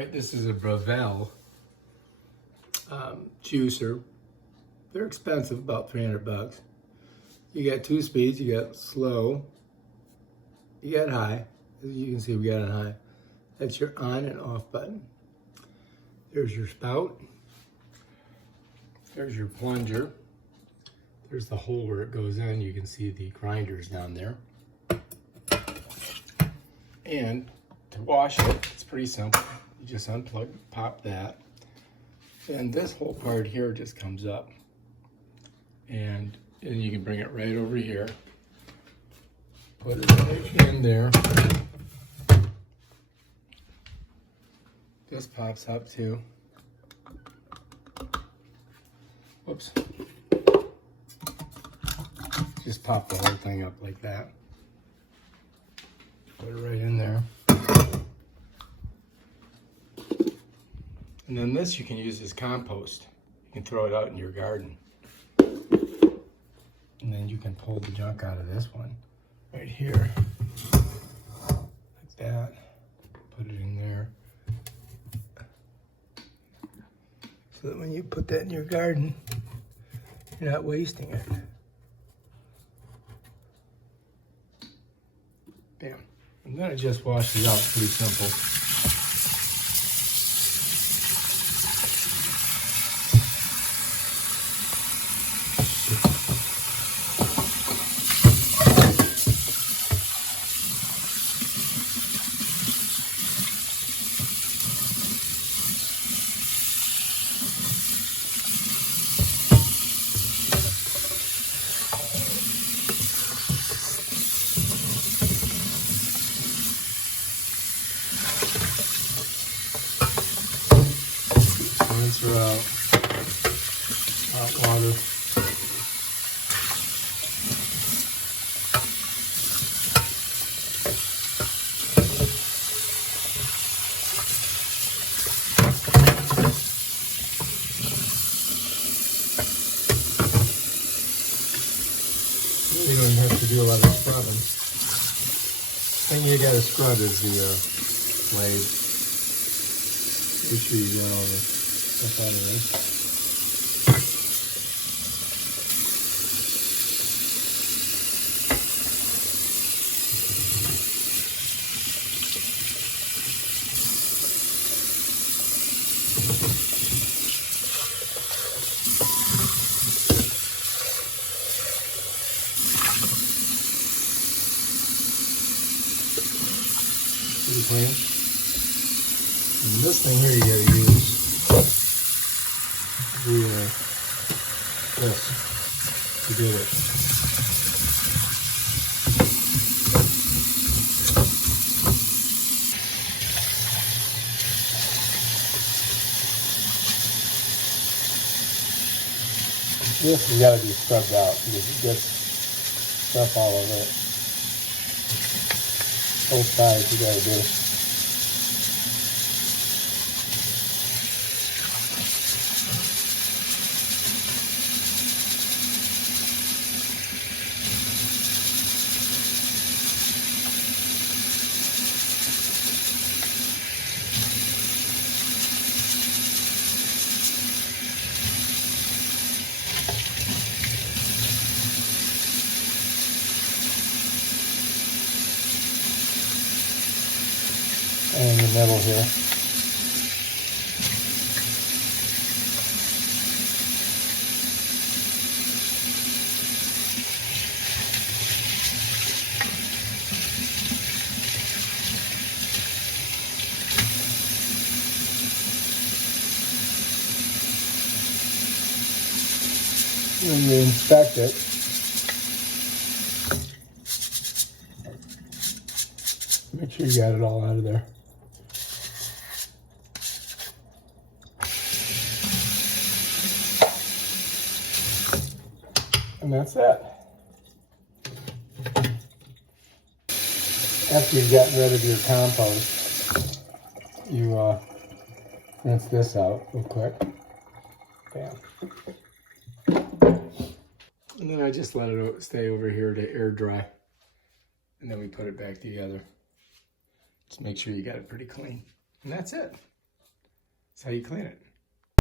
right, this is a Breville juicer. They're expensive, about 300 bucks. You got two speeds. You got slow, you got high. As you can see, we got on high. That's your on and off button. There's your spout. There's your plunger. There's the hole where it goes in. You can see the grinders down there. And to wash it, it's pretty simple. You just unplug, pop that. And this whole part here just comes up. And you can bring it right over here. Put it right in there. This pops up too. Whoops. Just pop the whole thing up like that. Put it right in there. And then this you can use as compost. You can throw it out in your garden. And then you can pull the junk out of this one right here. Like that. Put it in there. So that when you put that in your garden, you're not wasting it. Bam. And then it just washes out, pretty simple. Rinse her out. Hot water. You're going to have to do a lot of scrubbing. The thing you got to scrub is the blade. Make sure you get all the stuff out of there. Pretty clean. And this thing here you gotta use this to do it. This has got to be scrubbed out because it gets stuff all over it. Both sides you got to do. And in the middle here. When you inspect it, make sure you got it all out of there. And that's it. After you've gotten rid of your compost, you rinse this out real quick. Bam. And then I just let it stay over here to air dry. And then we put it back together. Just make sure you got it pretty clean. And that's it. That's how you clean it.